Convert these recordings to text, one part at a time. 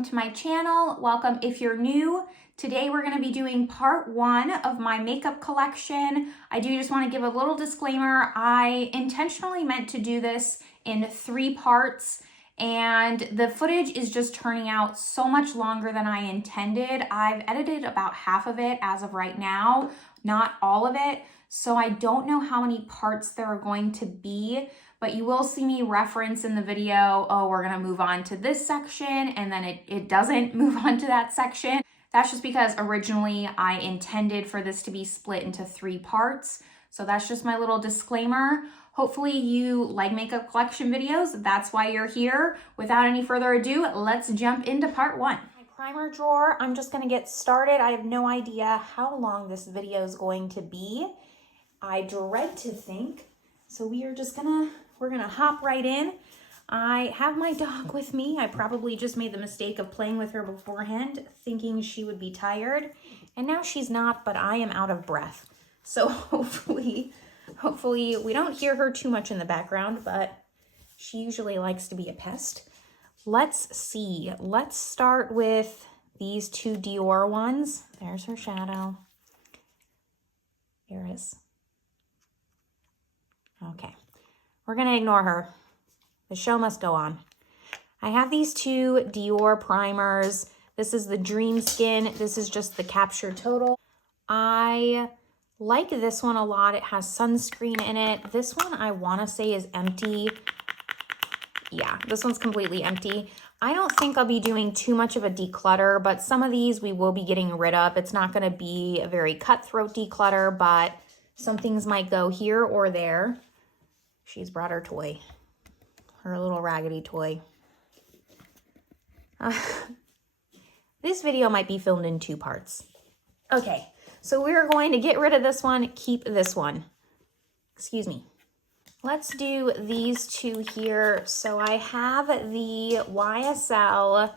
welcome to my channel. Welcome if you're new. Today we're going to be doing part 1 of my makeup collection. I do just want to give a little disclaimer. I intentionally meant to do this in 3 parts and the footage is just turning out so much longer than I intended. I've edited about half of it as of right now, not all of it. So I don't know how many parts there are going to be, but you will see me reference in the video, oh, we're gonna move on to this section, and then it doesn't move on to that section. That's just because originally I intended for this to be split into 3 parts. So that's just my little disclaimer. Hopefully you like makeup collection videos. That's why you're here. Without any further ado, let's jump into part 1. My primer drawer, I'm just gonna get started. I have no idea how long this video is going to be. I dread to think. So we're gonna hop right in. I have my dog with me. I probably just made the mistake of playing with her beforehand, thinking she would be tired. And now she's not, but I am out of breath. So hopefully we don't hear her too much in the background, but she usually likes to be a pest. Let's see. Let's start with these 2 Dior ones. There's her shadow. Here is. Okay. We're going to ignore her. The show must go on. I have these 2 Dior primers. This is the Dream Skin. This is just the Capture Total. I like this one a lot. It has sunscreen in it. This one I want to say is empty. Yeah, this one's completely empty. I don't think I'll be doing too much of a declutter, but some of these we will be getting rid of. It's not going to be a very cutthroat declutter, but some things might go here or there. She's brought her toy, her little raggedy toy. This video might be filmed in 2 parts. Okay, so we're going to get rid of this one, keep this one. Excuse me. Let's do these 2 here. So I have the YSL,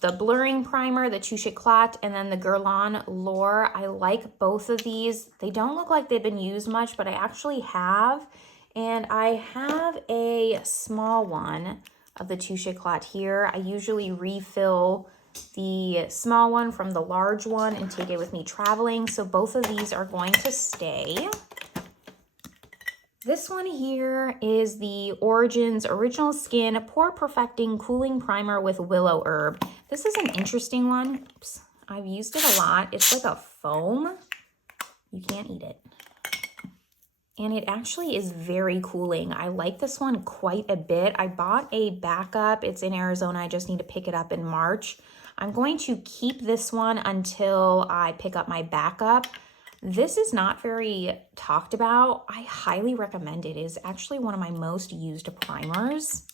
the blurring primer, the Touche Éclat, and then the Guerlain L'Or. I like both of these. They don't look like they've been used much, but I actually have. And I have a small one of the Touche Éclat here. I usually refill the small one from the large one and take it with me traveling. So both of these are going to stay. This one here is the Origins Original Skin Pore Perfecting Cooling Primer with Willow Herb. This is an interesting one. Oops. I've used it a lot. It's like a foam. You can't eat it. And it actually is very cooling. I like this one quite a bit. I bought a backup. It's in Arizona. I just need to pick it up in March. I'm going to keep this one until I pick up my backup. This is not very talked about. I highly recommend it. It is actually one of my most used primers.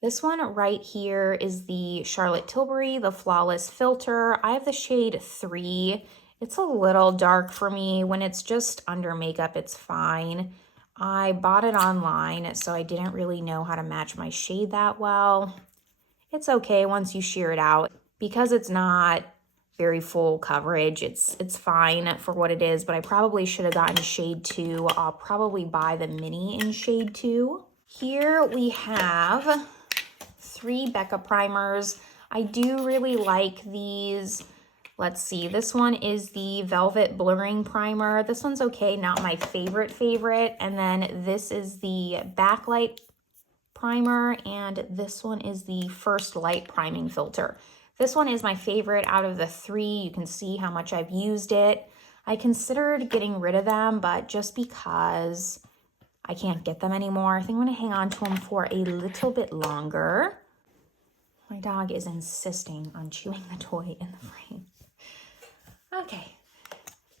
This one right here is the Charlotte Tilbury, the Flawless Filter. I have the shade 3. It's a little dark for me. When it's just under makeup, it's fine. I bought it online, so I didn't really know how to match my shade that well. It's okay once you sheer it out. Because it's not very full coverage, it's fine for what it is, but I probably should have gotten shade 2. I'll probably buy the mini in shade 2. Here we have 3 Becca primers. I do really like these. Let's see, this one is the Velvet Blurring Primer. This one's okay, not my favorite. And then this is the Backlight Primer, and this one is the First Light Priming Filter. This one is my favorite out of the 3. You can see how much I've used it. I considered getting rid of them, but just because I can't get them anymore, I think I'm gonna hang on to them for a little bit longer. My dog is insisting on chewing the toy in the frame. Okay,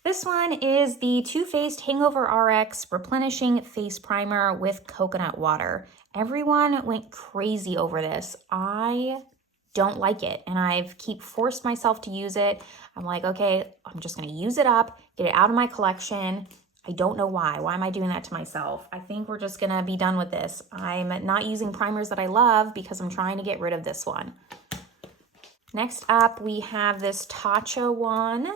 this one is the Too Faced Hangover RX Replenishing Face Primer with Coconut Water. Everyone went crazy over this. I don't like it, and I've forced myself to use it. I'm like, okay, I'm just gonna use it up, get it out of my collection. I don't know why. Why am I doing that to myself? I think we're just gonna be done with this. I'm not using primers that I love because I'm trying to get rid of this one. Next up, we have this Tatcha one.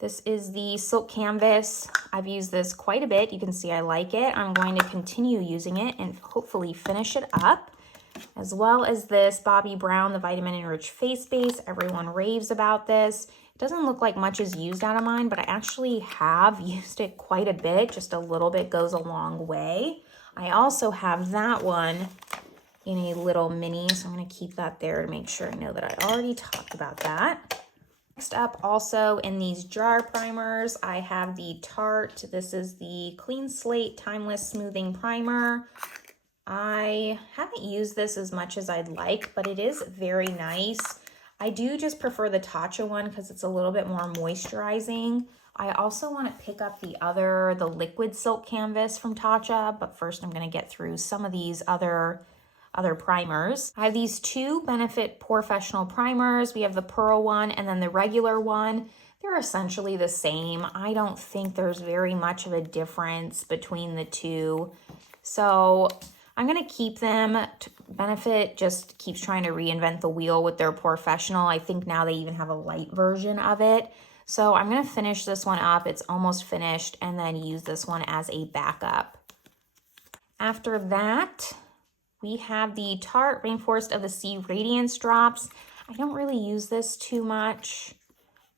This is the Silk Canvas. I've used this quite a bit. You can see I like it. I'm going to continue using it and hopefully finish it up. as well as this Bobbi Brown, the Vitamin Enriched Face Base. Everyone raves about this. It doesn't look like much is used out of mine, but I actually have used it quite a bit. Just a little bit goes a long way. I also have that one in a little mini, so I'm going to keep that there to make sure I know that I already talked about that. Next up, also in these jar primers, I have the Tarte. This is the Clean Slate Timeless Smoothing Primer. I haven't used this as much as I'd like, but it is very nice. I do just prefer the Tatcha one because it's a little bit more moisturizing. I also want to pick up the liquid silk canvas from Tatcha, but first I'm going to get through some of these other primers. I have these two Benefit Porefessional primers. We have the pearl one and then the regular one. They're essentially the same. I don't think there's very much of a difference between the two. So I'm going to keep them. Benefit just keeps trying to reinvent the wheel with their Porefessional. I think now they even have a light version of it. So I'm going to finish this one up. It's almost finished, and then use this one as a backup. After that, we have the Tarte Rainforest of the Sea Radiance Drops. I don't really use this too much,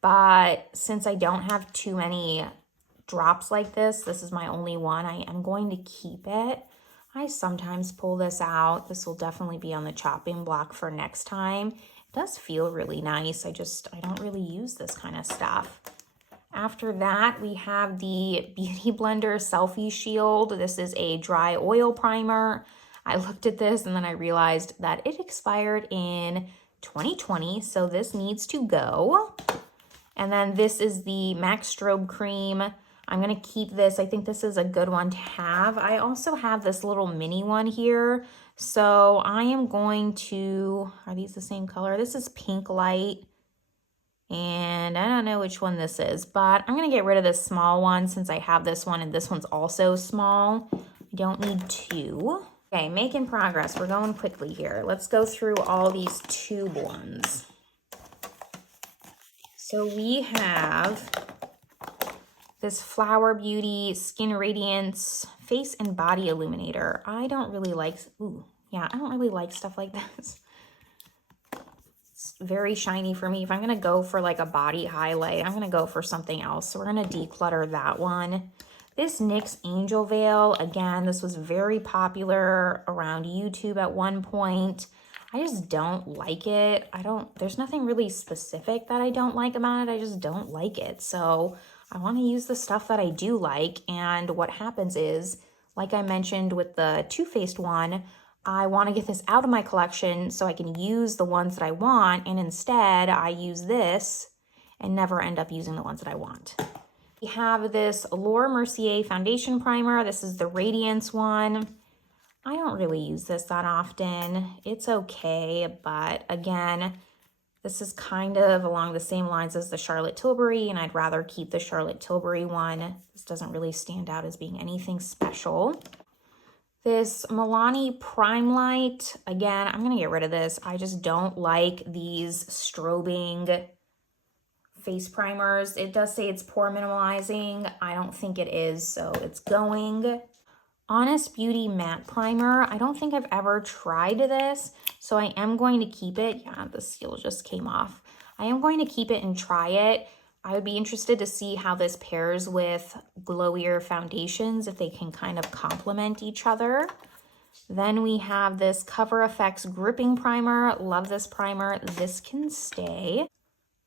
but since I don't have too many drops like this, this is my only one, I am going to keep it. I sometimes pull this out. This will definitely be on the chopping block for next time. It does feel really nice. I don't really use this kind of stuff. After that, we have the Beauty Blender Selfie Shield. This is a dry oil primer. I looked at this and then I realized that it expired in 2020, so this needs to go. And then this is the MAC Strobe Cream. I'm going to keep this. I think this is a good one to have. I also have this little mini one here. So I am going to, are these the same color? This is Pink Light. And I don't know which one this is, but I'm going to get rid of this small one since I have this one and this one's also small. I don't need two. Okay, making progress. We're going quickly here. Let's go through all these tube ones. So we have this Flower Beauty Skin Radiance Face and Body Illuminator. I don't really like, I don't really like stuff like this. It's very shiny for me. If I'm gonna go for like a body highlight, I'm gonna go for something else. So we're gonna declutter that one. This NYX Angel Veil, again, this was very popular around YouTube at one point. I just don't like it. There's nothing really specific that I don't like about it. I just don't like it. So I want to use the stuff that I do like. And what happens is, like I mentioned with the Too Faced one, I want to get this out of my collection so I can use the ones that I want. And instead I use this and never end up using the ones that I want. We have this Laura Mercier Foundation Primer. This is the Radiance one. I don't really use this that often. It's okay, but again, this is kind of along the same lines as the Charlotte Tilbury, and I'd rather keep the Charlotte Tilbury one. This doesn't really stand out as being anything special. This Milani Prime Light, again, I'm gonna get rid of this. I just don't like these strobing face primers. It does say it's pore minimalizing. I don't think it is, so it's going. Honest Beauty Matte Primer. I don't think I've ever tried this, so I am going to keep it. Yeah, the seal just came off. I am going to keep it and try it. I would be interested to see how this pairs with glowier foundations, if they can kind of complement each other. Then we have this Cover FX Gripping Primer. Love this primer. This can stay.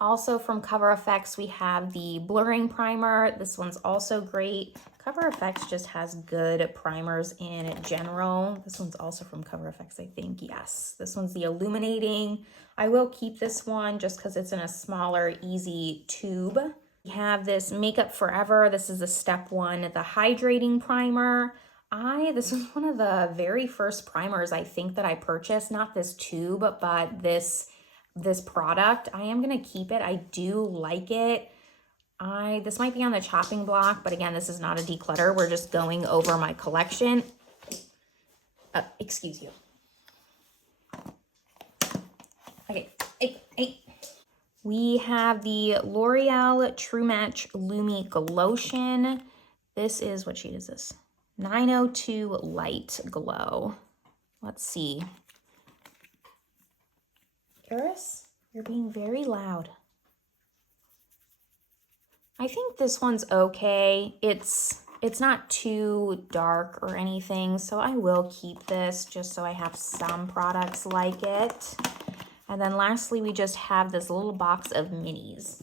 Also from Cover FX, we have the Blurring Primer. This one's also great. Cover FX just has good primers in general. This one's also from Cover FX, I think. Yes, this one's the Illuminating. I will keep this one just because it's in a smaller, easy tube. We have this Makeup Forever. This is the Step 1, the Hydrating Primer. This was one of the very first primers I think that I purchased. Not this tube, but this product. I am going to keep it. I do like it. This might be on the chopping block, but again, this is not a declutter. We're just going over my collection. Excuse you. Okay. Hey. We have the L'Oreal True Match Lumi Glotion. This is, what shade is this? 902 Light Glow. Let's see. Eris, you're being very loud. I think this one's okay. It's not too dark or anything, so I will keep this just so I have some products like it. And then lastly, we just have this little box of minis.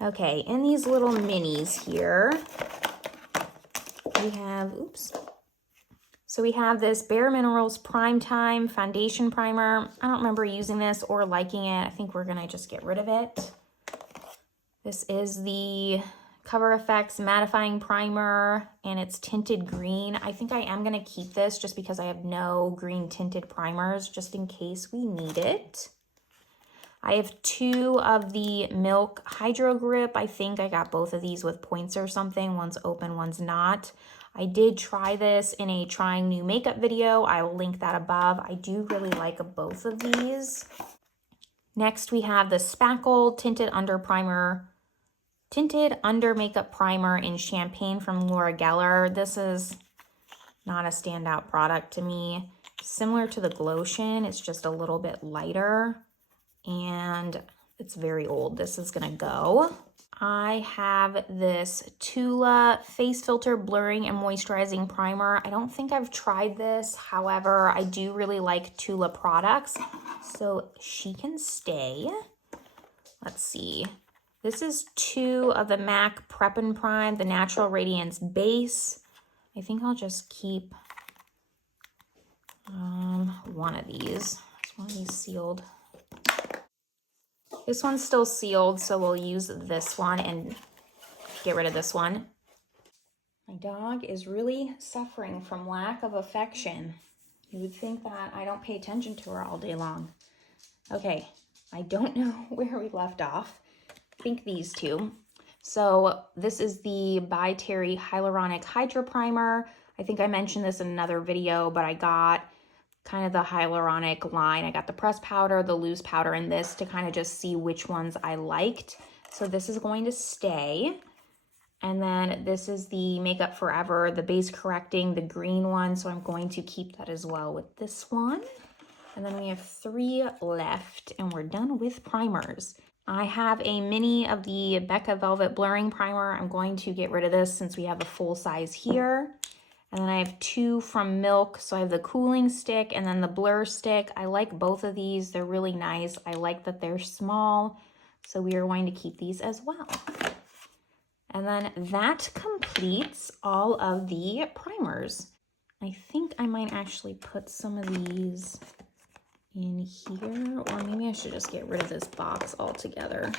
Okay, in these little minis here, we have, so we have this Bare Minerals Prime Time Foundation Primer. I don't remember using this or liking it. I think we're gonna just get rid of it. This is the Cover FX Mattifying Primer, and it's tinted green. I think I am gonna keep this just because I have no green tinted primers, just in case we need it. I have 2 of the Milk Hydro Grip. I think I got both of these with points or something. One's open, one's not. I did try this in a trying new makeup video. I will link that above. I do really like both of these. Next, we have the Spackle Tinted Under Makeup Primer in Champagne from Laura Geller. This is not a standout product to me. Similar to the Glotion, it's just a little bit lighter and it's very old. This is gonna go. I have this Tula Face Filter Blurring and Moisturizing Primer. I don't think I've tried this. However, I do really like Tula products, so she can stay. Let's see. This is 2 of the MAC Prep and Prime, the Natural Radiance Base. I think I'll just keep one of these. Is one of these sealed? This one's still sealed, so we'll use this one and get rid of this one. My dog is really suffering from lack of affection. You would think that I don't pay attention to her all day long. Okay, I don't know where we left off. I think these 2. So this is the By Terry Hyaluronic Hydra Primer. I think I mentioned this in another video, but I got kind of the hyaluronic line. I got the pressed powder, the loose powder, and this to kind of just see which ones I liked. So this is going to stay. And then this is the Makeup Forever, the base correcting, the green one. So I'm going to keep that as well with this one. And then we have 3 left and we're done with primers. I have a mini of the Becca Velvet Blurring Primer. I'm going to get rid of this since we have the full size here. And then I have 2 from Milk. So I have the cooling stick and then the blur stick. I like both of these. They're really nice. I like that they're small. So we are going to keep these as well. And then that completes all of the primers. I think I might actually put some of these in here, or maybe I should just get rid of this box altogether.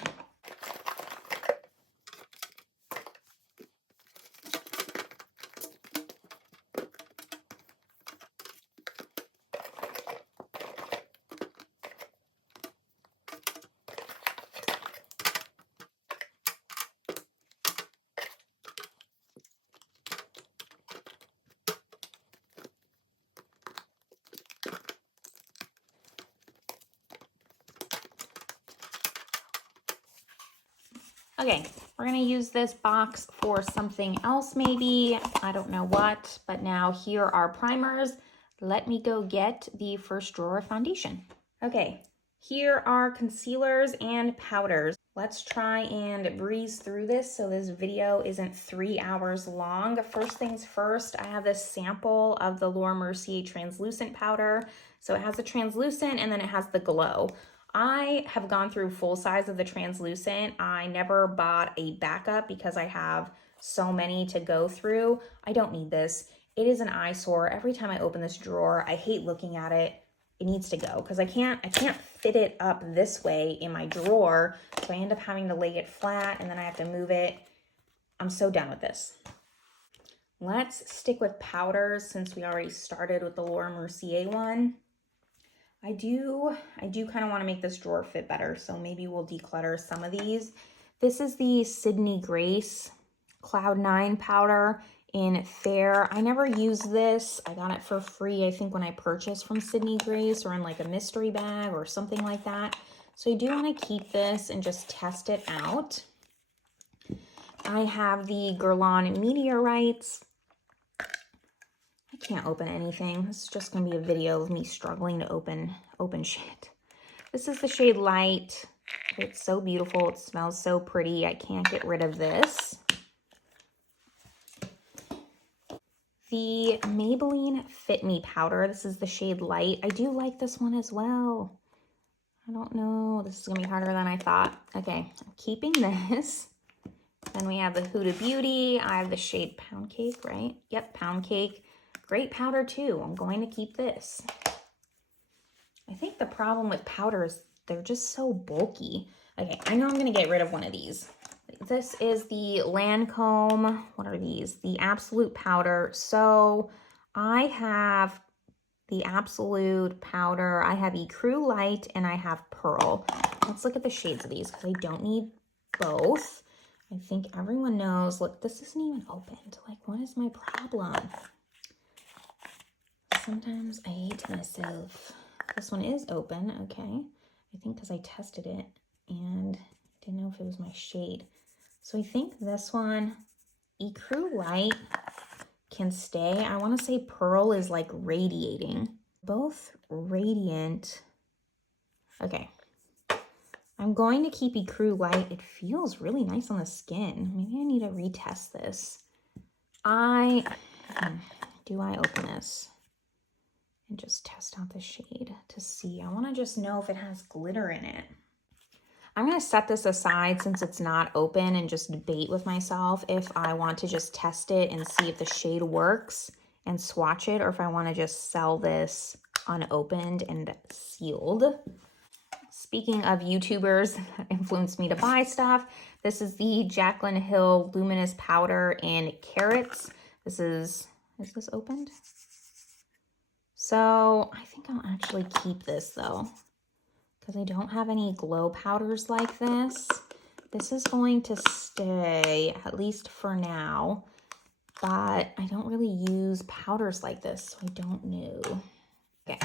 Okay, we're gonna use this box for something else maybe. I don't know what, but now here are primers. Let me go get the first drawer foundation. Okay, here are concealers and powders. Let's try and breeze through this so this video isn't 3 hours long. First things first, I have this sample of the Laura Mercier translucent powder. So it has the translucent and then it has the glow. I have gone through full size of the translucent. I never bought a backup because I have so many to go through. I don't need this. It is an eyesore. Every time I open this drawer, I hate looking at it. It needs to go because I can't fit it up this way in my drawer. So I end up having to lay it flat and then I have to move it. I'm so done with this. Let's stick with powders since we already started with the Laura Mercier one. I do kind of want to make this drawer fit better, so maybe we'll declutter some of these. This is the Sydney Grace Cloud 9 powder in Fair. I never used this. I got it for free, I think, when I purchased from Sydney Grace or in like a mystery bag or something like that. So I do want to keep this and just test it out. I have the Guerlain Meteorites. I can't open anything. This is just going to be a video of me struggling to open shit. This is the shade Light. It's so beautiful. It smells so pretty. I can't get rid of this. The Maybelline Fit Me powder. This is the shade Light. I do like this one as well. I don't know. This is going to be harder than I thought. Okay, I'm keeping this. Then we have the Huda Beauty. I have the shade Pound Cake, right? Yep, Pound Cake. Great powder too. I'm going to keep this. I think the problem with powders, they're just so bulky. Okay, I know I'm going to get rid of one of these. This is the Lancome. What are these? The Absolute Powder. So I have the Absolute Powder. I have Ecru Light and I have Pearl. Let's look at the shades of these because I don't need both. I think everyone knows. Look, this isn't even opened. Like, what is my problem? Sometimes I hate myself. This one is open, okay. I think because I tested it and didn't know if it was my shade. So I think this one, Ecru Light, can stay. I want to say Pearl is like radiating. Both radiant. Okay. I'm going to keep Ecru Light. It feels really nice on the skin. Maybe I need to retest this. Do I open this and just test out the shade to see? I want to just know if it has glitter in it. I'm going to set this aside since it's not open and just debate with myself if I want to just test it and see if the shade works and swatch it, or if I want to just sell this unopened and sealed. Speaking of YouTubers that influenced me to buy stuff, this is the Jaclyn Hill Luminous Powder in Carrots. Is this opened? So I think I'll actually keep this though, because I don't have any glow powders like this. This is going to stay, at least for now, but I don't really use powders like this, so I don't know. Okay.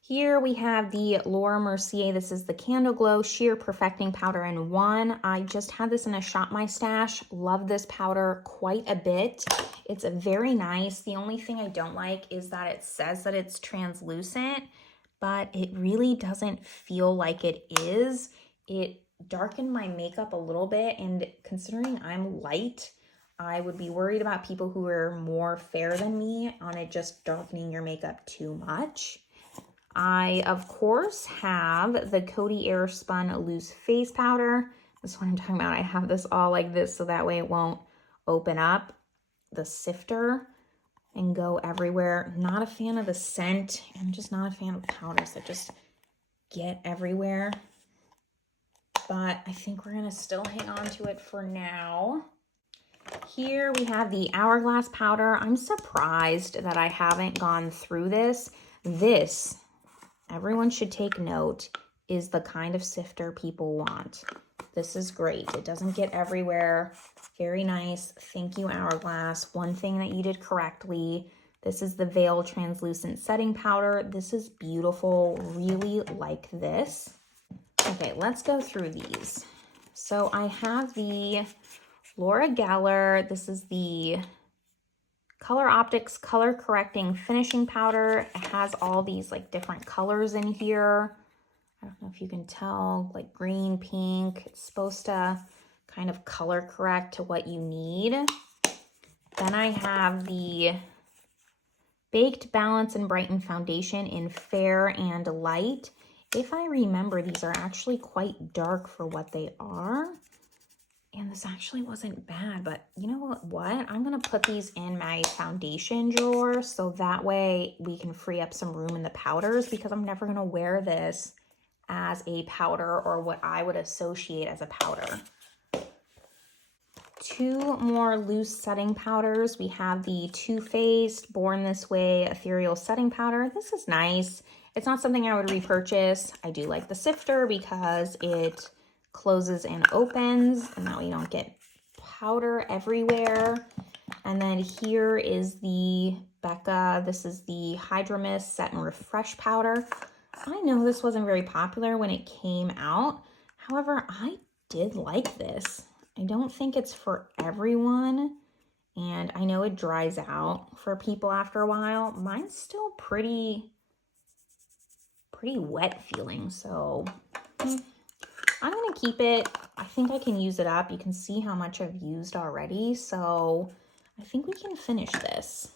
Here we have the Laura Mercier. This is the Candle Glow Sheer Perfecting Powder in 1. I just had this in a Shop My Stash. Love this powder quite a bit. It's very nice. The only thing I don't like is that it says that it's translucent, but it really doesn't feel like it is. It darkened my makeup a little bit, and considering I'm light, I would be worried about people who are more fair than me on it just darkening your makeup too much. I, of course, have the Coty Airspun Loose Face Powder. This is what I'm talking about. I have this all like this so that way it won't open up the sifter and go everywhere. Not a fan of the scent. I'm just not a fan of powders that just get everywhere. But I think we're going to still hang on to it for now. Here we have the Hourglass Powder. I'm surprised that I haven't gone through this. This, everyone should take note, is the kind of sifter people want. This is great. It doesn't get everywhere. Very nice. Thank you, Hourglass. One thing that you did correctly. This is the Veil Translucent Setting Powder. This is beautiful. Really like this. Okay, let's go through these. So I have the Laura Geller. This is the Color Optics Color Correcting Finishing Powder. It has all these like different colors in here. I don't know if you can tell, like green, pink. It's supposed to kind of color correct to what you need. Then I have the Baked Balance and Brighten Foundation in Fair and Light. If I remember, these are actually quite dark for what they are. And this actually wasn't bad, but you know what? I'm going to put these in my foundation drawer so that way we can free up some room in the powders, because I'm never going to wear this as a powder or what I would associate as a powder. Two more loose setting powders. We have the Too Faced Born This Way Ethereal Setting Powder. This is nice. It's not something I would repurchase. I do like the sifter because it closes and opens, and now you don't get powder everywhere. And then here is the Becca. This is the Hydra Mist Set and Refresh Powder. I know this wasn't very popular when it came out. However, I did like this. I don't think it's for everyone, and I know it dries out for people after a while. Mine's still pretty wet feeling, so I'm going to keep it. I think I can use it up. You can see how much I've used already. So I think we can finish this.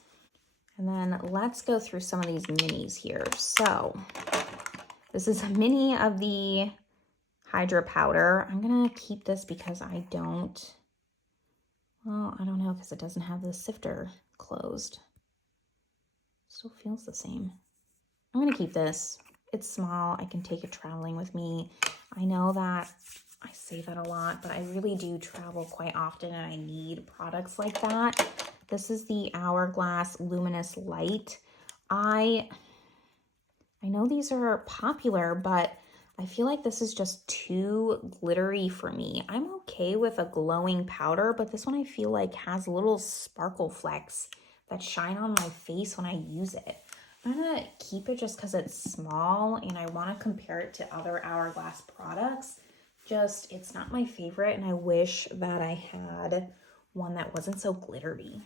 And then let's go through some of these minis here. So this is a mini of the Hydra powder. I'm going to keep this because I don't know, because it doesn't have the sifter closed. Still feels the same. I'm going to keep this. It's small. I can take it traveling with me. I know that I say that a lot, but I really do travel quite often and I need products like that. This is the Hourglass Luminous Light. I know these are popular, but I feel like this is just too glittery for me. I'm okay with a glowing powder, but this one I feel like has little sparkle flecks that shine on my face when I use it. I'm gonna keep it just because it's small and I want to compare it to other Hourglass products. Just, it's not my favorite and I wish that I had one that wasn't so glittery.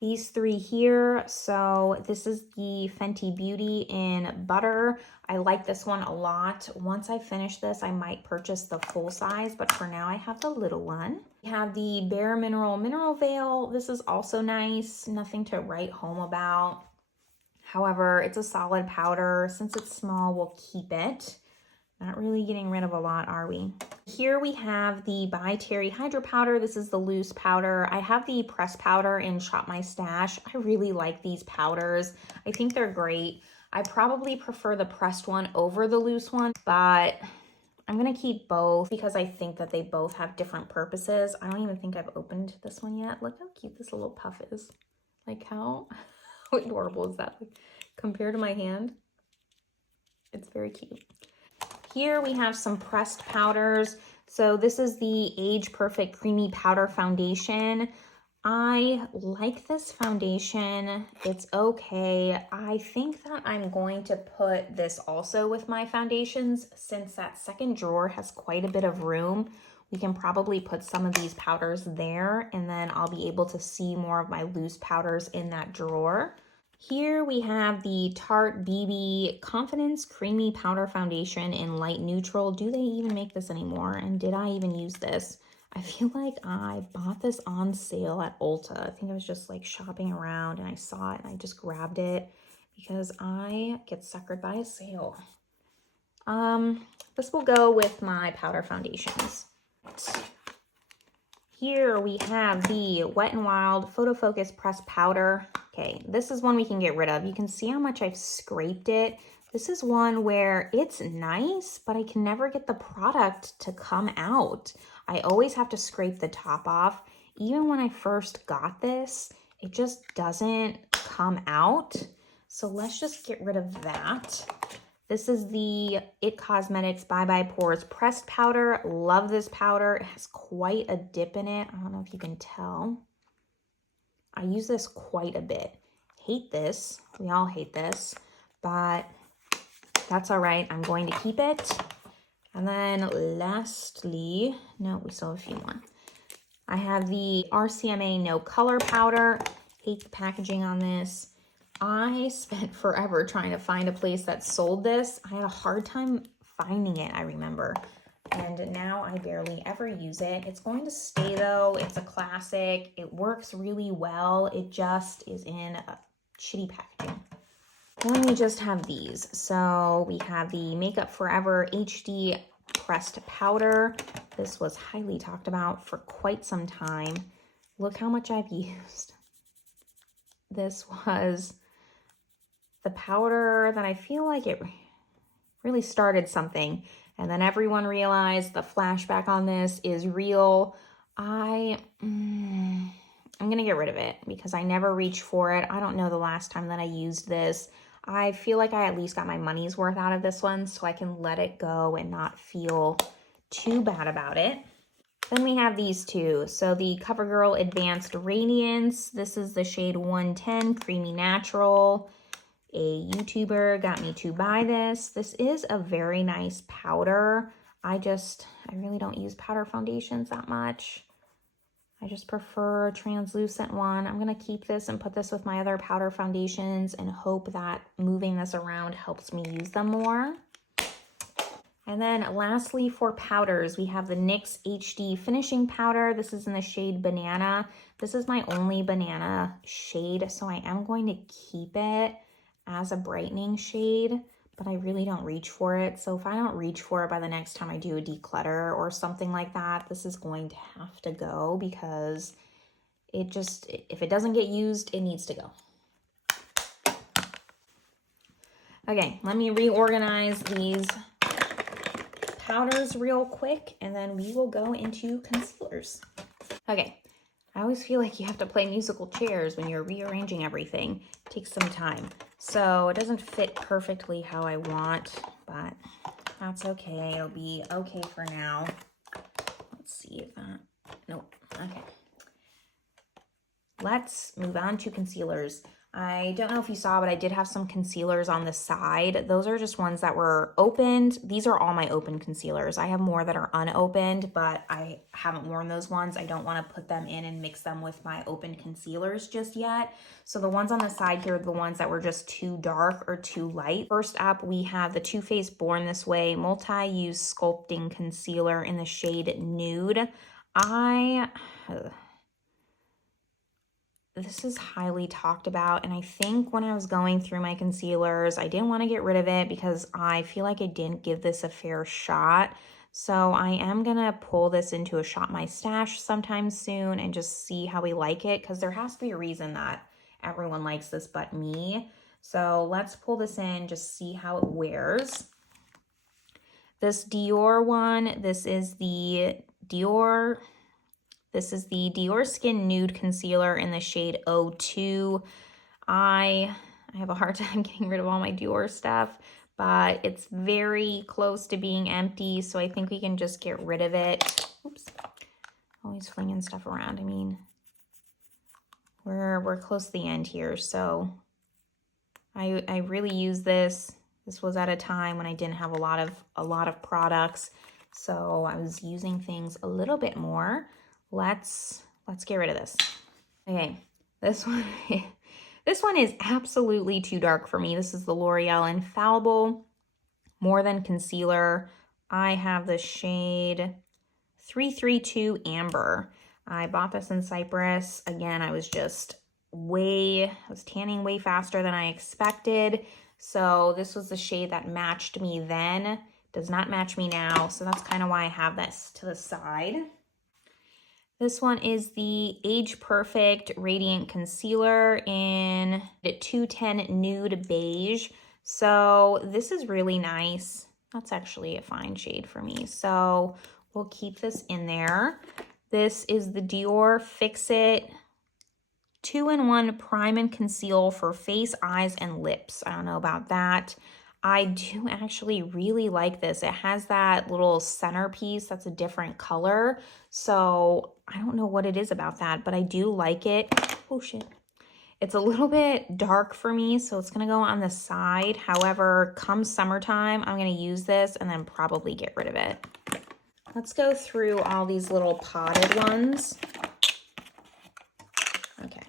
These three here, so this is the Fenty Beauty in Butter. I like this one a lot. Once I finish this, I might purchase the full size, but for now I have the little one. We have the Bare Mineral Veil. This is also nice, nothing to write home about. However, it's a solid powder. Since it's small, we'll keep it. Not really getting rid of a lot, are we? Here we have the By Terry Hydro Powder. This is the loose powder. I have the pressed powder in Shop My Stash. I really like these powders. I think they're great. I probably prefer the pressed one over the loose one, but I'm gonna keep both because I think that they both have different purposes. I don't even think I've opened this one yet. Look how cute this little puff is. Like how adorable is that? Like, compared to my hand, it's very cute. Here we have some pressed powders. So this is the Age Perfect Creamy Powder Foundation. I like this foundation. It's okay. I think that I'm going to put this also with my foundations since that second drawer has quite a bit of room. We can probably put some of these powders there and then I'll be able to see more of my loose powders in that drawer. Here we have the Tarte BB Confidence Creamy Powder Foundation in Light Neutral. Do they even make this anymore? And did I even use this? I feel like I bought this on sale at Ulta. I think I was just like shopping around and I saw it and I just grabbed it because I get suckered by a sale. This will go with my powder foundations. Here we have the Wet n Wild Photo Focus Pressed Powder. Okay, this is one we can get rid of. You can see how much I've scraped it. This is one where it's nice, but I can never get the product to come out. I always have to scrape the top off. Even when I first got this, it just doesn't come out. So let's just get rid of that. This is the It Cosmetics Bye Bye Pores Pressed Powder. Love this powder. It has quite a dip in it. I don't know if you can tell. I use this quite a bit. Hate this. We all hate this, but that's all right. I'm going to keep it. And then lastly, no, we still have a few more. I have the RCMA No Color Powder. Hate the packaging on this. I spent forever trying to find a place that sold this. I had a hard time finding it, I remember. And now I barely ever use it. It's going to stay though. It's a classic. It works really well. It just is in a shitty packaging. Then we just have these. So we have the Makeup Forever HD Pressed Powder. This was highly talked about for quite some time. Look how much I've used. This was the powder that I feel like it really started something. And then everyone realized the flashback on this is real. I'm going to get rid of it because I never reach for it. I don't know the last time that I used this. I feel like I at least got my money's worth out of this one, so I can let it go and not feel too bad about it. Then we have these two. So the CoverGirl Advanced Radiance. This is the shade 110 Creamy Natural. A YouTuber got me to buy this. This is a very nice powder. I really don't use powder foundations that much. I just prefer a translucent one. I'm gonna keep this and put this with my other powder foundations and hope that moving this around helps me use them more. And then lastly for powders, we have the NYX HD Finishing Powder. This is in the shade Banana. This is my only banana shade, so I am going to keep it as a brightening shade, but I really don't reach for it. So if I don't reach for it by the next time I do a declutter or something like that, this is going to have to go because it just, if it doesn't get used, it needs to go. Okay, let me reorganize these powders real quick, and then we will go into concealers. Okay, I always feel like you have to play musical chairs when you're rearranging everything. It takes some time. So it doesn't fit perfectly how I want, but that's okay. It'll be okay for now. Let's see if that, nope, okay. Let's move on to concealers. I don't know if you saw, but I did have some concealers on the side. Those are just ones that were opened. These are all my open concealers. I have more that are unopened, but I haven't worn those ones. I don't want to put them in and mix them with my open concealers just yet. So the ones on the side here are the ones that were just too dark or too light. First up, we have the Too Faced Born This Way Multi-Use Sculpting Concealer in the shade Nude. This is highly talked about, and I think when I was going through my concealers, I didn't want to get rid of it because I feel like I didn't give this a fair shot. So I am going to pull this into a Shop My Stash sometime soon and just see how we like it, because there has to be a reason that everyone likes this but me. So let's pull this in, just see how it wears. This Dior one, this is the Dior Skin Nude Concealer in the shade 02. I have a hard time getting rid of all my Dior stuff, but it's very close to being empty, so I think we can just get rid of it. Oops, always flinging stuff around. I mean, we're close to the end here, so I really use this. This was at a time when I didn't have a lot of products, so I was using things a little bit more. Let's get rid of this. Okay, this one is absolutely too dark for me. This is the L'Oreal Infallible More Than Concealer. I have the shade 332 Amber. I bought this in Cyprus. Again, I was tanning way faster than I expected. So this was the shade that matched me then. Does not match me now. So that's kind of why I have this to the side. This one is the Age Perfect Radiant Concealer in the 210 Nude Beige. So this is really nice. That's actually a fine shade for me. So we'll keep this in there. This is the Dior Fix It 2-in-1 Prime and Conceal for face, eyes, and lips. I don't know about that. I do actually really like this. It has that little centerpiece that's a different color. So I don't know what it is about that, but I do like it. Oh shit. It's a little bit dark for me, so it's gonna go on the side. However, come summertime, I'm gonna use this and then probably get rid of it. Let's go through all these little potted ones. Okay.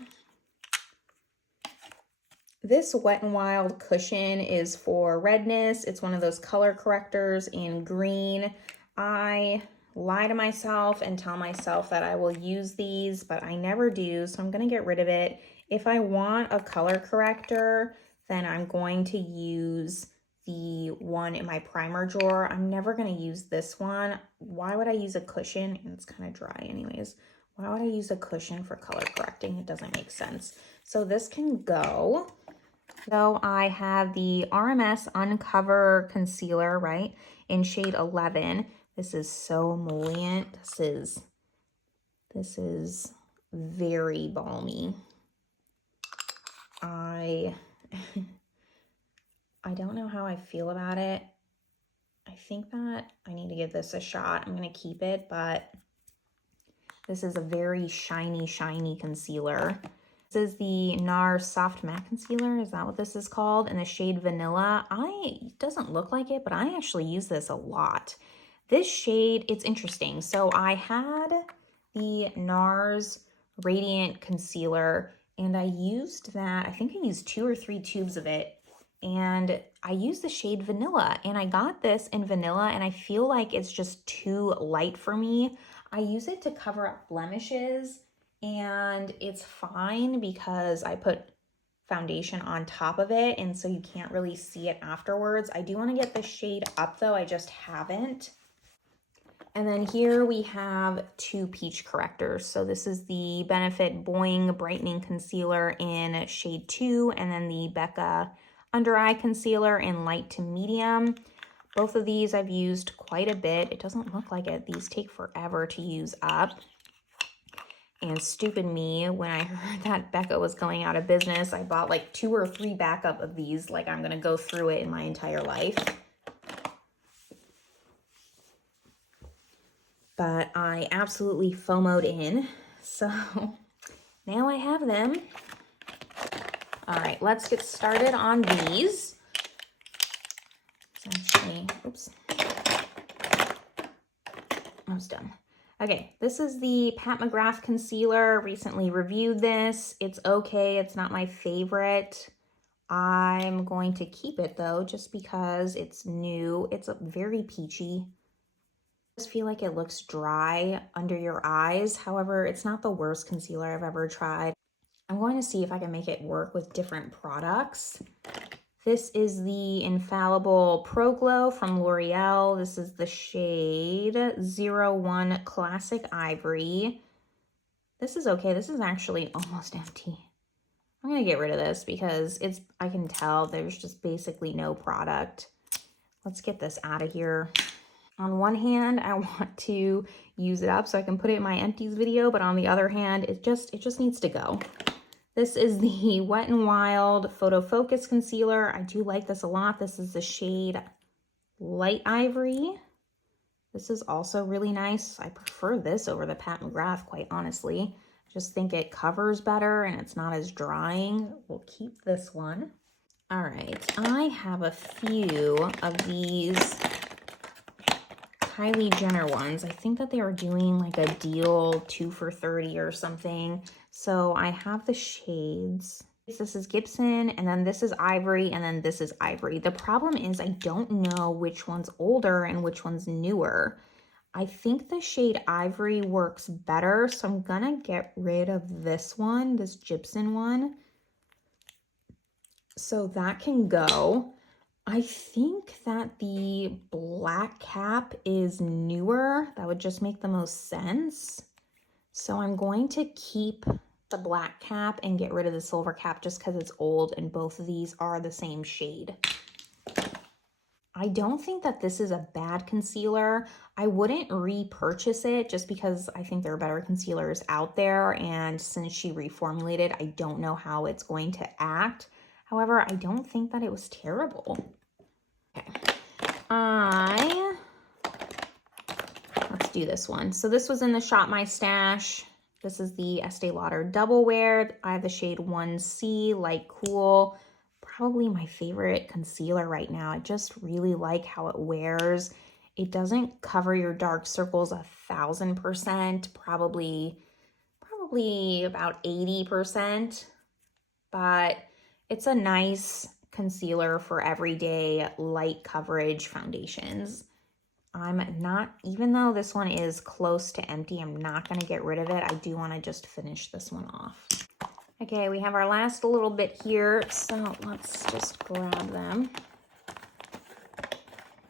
This Wet n Wild cushion is for redness. It's one of those color correctors in green. I lie to myself and tell myself that I will use these, but I never do, so I'm gonna get rid of it. If I want a color corrector, then I'm going to use the one in my primer drawer. I'm never gonna use this one. Why would I use a cushion? And it's kind of dry anyways. Why would I use a cushion for color correcting? It doesn't make sense. So this can go. So I have the RMS Uncover Concealer, right, in shade 11. This is so emollient. This is very balmy. I don't know how I feel about it. I think that I need to give this a shot. I'm going to keep it, but this is a very shiny, shiny concealer. This is the NARS Soft Matte Concealer. Is that what this is called? In the shade Vanilla. It doesn't look like it, but I actually use this a lot. This shade, it's interesting. So I had the NARS Radiant Concealer, and I used that. I think I used 2 or 3 tubes of it and I use the shade Vanilla, and I got this in Vanilla, and I feel like it's just too light for me. I use it to cover up blemishes, and it's fine because I put foundation on top of it, and so you can't really see it afterwards. I do want to get the shade up though, I just haven't. And then here we have two peach correctors. So this is the Benefit Boing Brightening Concealer in shade 2, and then the Becca Under Eye Concealer in light to medium. Both of these I've used quite a bit. It doesn't look like it. These take forever to use up. And stupid me, when I heard that Becca was going out of business, I bought like 2 or 3 backup of these, like I'm gonna go through it in my entire life. But I absolutely FOMO'd in, so now I have them. All right, let's get started on these. It's actually, oops, I was done. Okay, this is the Pat McGrath concealer. Recently reviewed this. It's okay, it's not my favorite. I'm going to keep it though, just because it's new. It's a very peachy. I just feel like it looks dry under your eyes. However, it's not the worst concealer I've ever tried. I'm going to see if I can make it work with different products. This is the Infallible Pro Glow from L'Oreal. This is the shade 01 Classic Ivory. This is okay. This is actually almost empty. I'm going to get rid of this because I can tell there's just basically no product. Let's get this out of here. On one hand, I want to use it up so I can put it in my empties video, but on the other hand, it just needs to go. This is the Wet n Wild Photo Focus Concealer. I do like this a lot. This is the shade Light Ivory. This is also really nice. I prefer this over the Pat McGrath, quite honestly. I just think it covers better and it's not as drying. We'll keep this one. All right, I have a few of these Kylie Jenner ones. I think that they are doing like a deal 2 for $30 or something. So I have the shades. This is Gibson, and then this is Ivory, and then this is Ivory. The problem is I don't know which one's older and which one's newer. I think the shade Ivory works better, so I'm gonna get rid of this one, this Gibson one. So that can go. I think that the black cap is newer. That would just make the most sense. So I'm going to keep the black cap and get rid of the silver cap just because it's old and both of these are the same shade. I don't think that this is a bad concealer. I wouldn't repurchase it just because I think there are better concealers out there, and since she reformulated, I don't know how it's going to act. However, I don't think that it was terrible. Okay, let's do this one. So this was in the Shop My Stash. This is the Estee Lauder Double Wear. I have the shade 1C, Light Cool. Probably my favorite concealer right now. I just really like how it wears. It doesn't cover your dark circles 1000%, probably about 80%, but it's a nice concealer for everyday light coverage foundations. I'm not, even though this one is close to empty, I'm not going to get rid of it. I do want to just finish this one off. Okay, we have our last little bit here, so let's just grab them.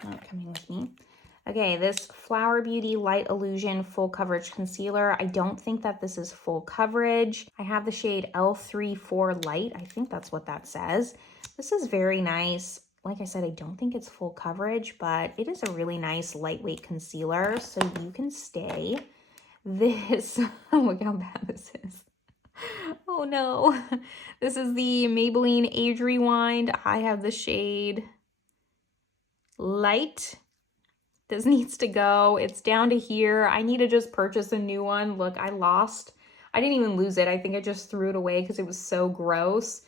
Not coming with me. Okay, this Flower Beauty Light Illusion Full Coverage Concealer. I don't think that this is full coverage. I have the shade L34 Light. I think that's what that says. This is very nice. Like I said, I don't think it's full coverage, but it is a really nice lightweight concealer, so you can stay. This, look how bad this is. Oh no. This is the Maybelline Age Rewind. I have the shade Light. This needs to go. It's down to here. I need to just purchase a new one. Look, I didn't even lose it. I think I just threw it away because it was so gross.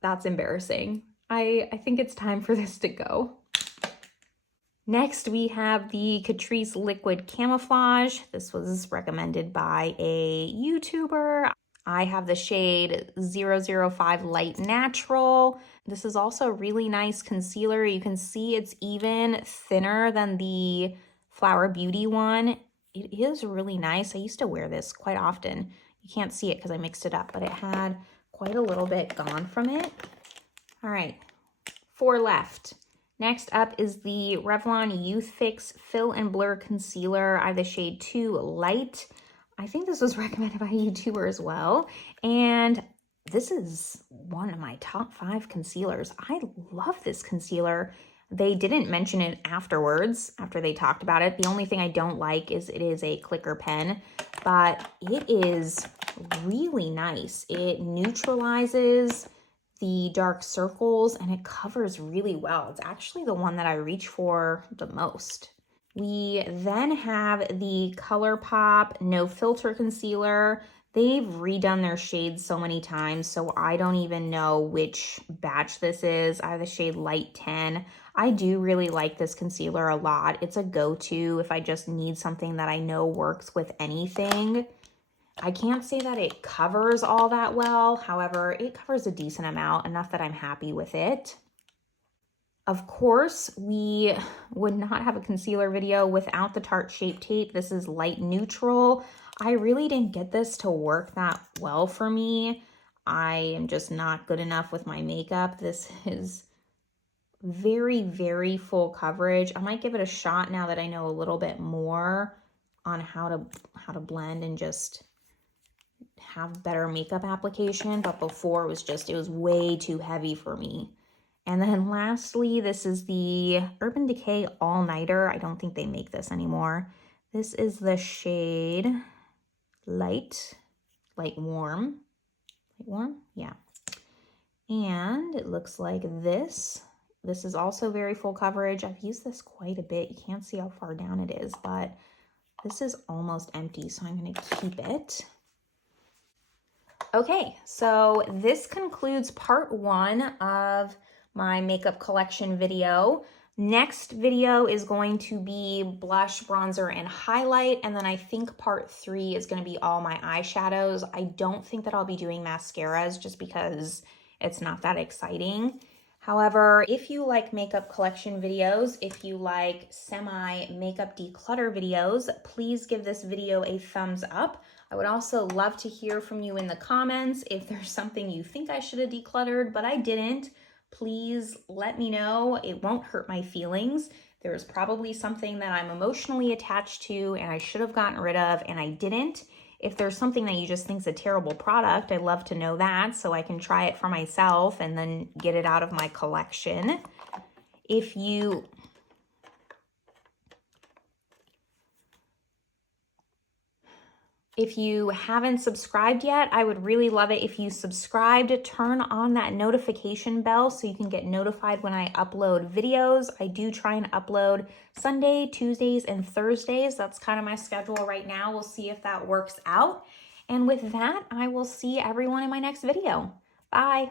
That's embarrassing. I think it's time for this to go. Next, we have the Catrice Liquid Camouflage. This was recommended by a YouTuber. I have the shade 005 Light Natural. This is also a really nice concealer. You can see it's even thinner than the Flower Beauty one. It is really nice. I used to wear this quite often. You can't see it because I mixed it up, but it had quite a little bit gone from it. All right, 4 left. Next up is the Revlon Youth Fix Fill and Blur Concealer. I have the shade 2 Light. I think this was recommended by a YouTuber as well. And this is one of my top 5 concealers. I love this concealer. They didn't mention it afterwards, after they talked about it. The only thing I don't like is it is a clicker pen, but it is really nice. It neutralizes the dark circles and it covers really well. It's actually the one that I reach for the most. We then have the ColourPop No Filter Concealer. They've redone their shades so many times, so I don't even know which batch this is. I have the shade Light 10. I do really like this concealer a lot. It's a go-to if I just need something that I know works with anything. I can't say that it covers all that well. However, it covers a decent amount, enough that I'm happy with it. Of course, we would not have a concealer video without the Tarte Shape Tape. This is light neutral. I really didn't get this to work that well for me. I am just not good enough with my makeup. This is very, very full coverage. I might give it a shot now that I know a little bit more on how to blend and just have better makeup application. But before it was way too heavy for me. And then lastly, this is the Urban Decay All Nighter. I don't think they make this anymore. This is the shade Light Warm. Light Warm? Yeah. And it looks like this. This is also very full coverage. I've used this quite a bit. You can't see how far down it is, but this is almost empty, so I'm going to keep it. Okay, so this concludes part 1 of my makeup collection video. Next video is going to be blush, bronzer, and highlight, and then I think part 3 is going to be all my eyeshadows. I don't think that I'll be doing mascaras just because it's not that exciting. However, if you like makeup collection videos, if you like semi-makeup declutter videos, please give this video a thumbs up. I would also love to hear from you in the comments. If there's something you think I should have decluttered, but I didn't, please let me know. It won't hurt my feelings. There's probably something that I'm emotionally attached to and I should have gotten rid of and I didn't. If there's something that you just think is a terrible product, I'd love to know that so I can try it for myself and then get it out of my collection. If you haven't subscribed yet, I would really love it if you subscribed. Turn on that notification bell so you can get notified when I upload videos. I do try and upload Sunday, Tuesdays, and Thursdays. That's kind of my schedule right now. We'll see if that works out. And with that, I will see everyone in my next video. Bye.